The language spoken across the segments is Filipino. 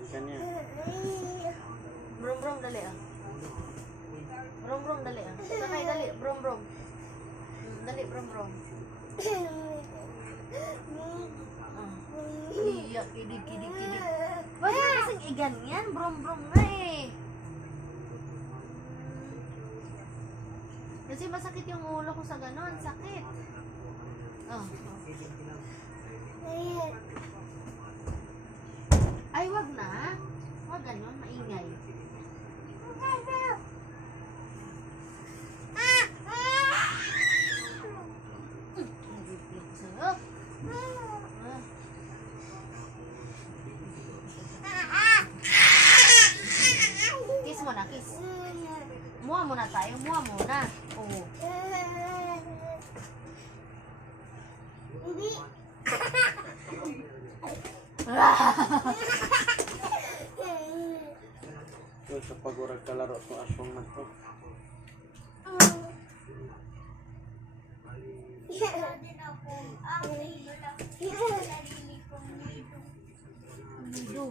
rin kanya. Brum brum dali ah. Brum brum dali ah. Sakay dali, brum brum. Dali brum brum. Iya, kidig. Wag na kasing iganyan, brum brum na eh. Kasi masakit yung ulo ko sa ganon, sakit. Oh. Ay, wag na. Wag ganyan, maingay. Kiss mo na, kiss. Muha muna tayo, muha muna. Oo. So, sa pagurag kalaro itong aswang na to. Lido.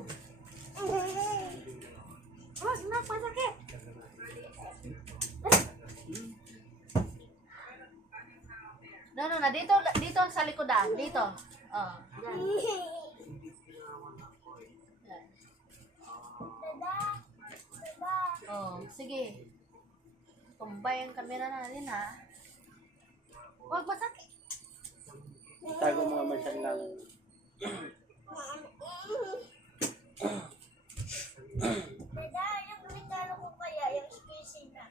Wag na, masakit. No, dito sa likodan, dito. Oh, yan. Oh, sige. Tumbay ang kamera natin ha. Wag masakit. Tago mga masyang lang. Dada, yung regalo ko kaya, yung squishy na.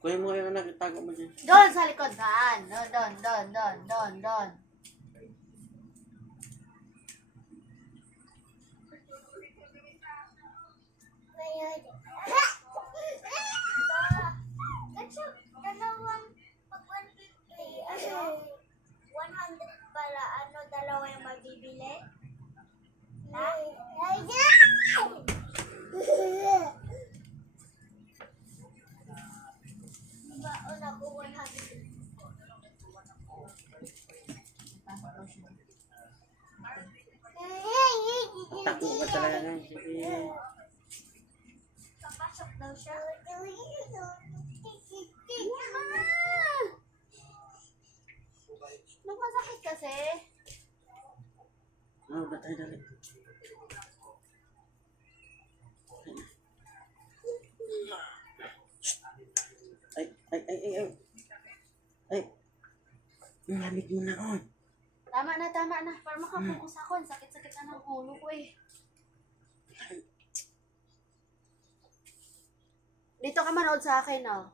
Kuya mo yung anak, itago mo dyan. Doon sa likod, saan? Doon. Kaya, kasi dalawang pag 150, 100 pala, dalawa yung mabibili? Ha? Diba, ako 100. Takbo ka talaga ngayon. Sige. Papasok daw siya. Masakit kasi. Oh, batay dali. Ay. Lamig mo na on. Tama na. Para makapokus ako. Sakit-sakit na ng ulo ko eh. Dito ka manood sa akin, oh.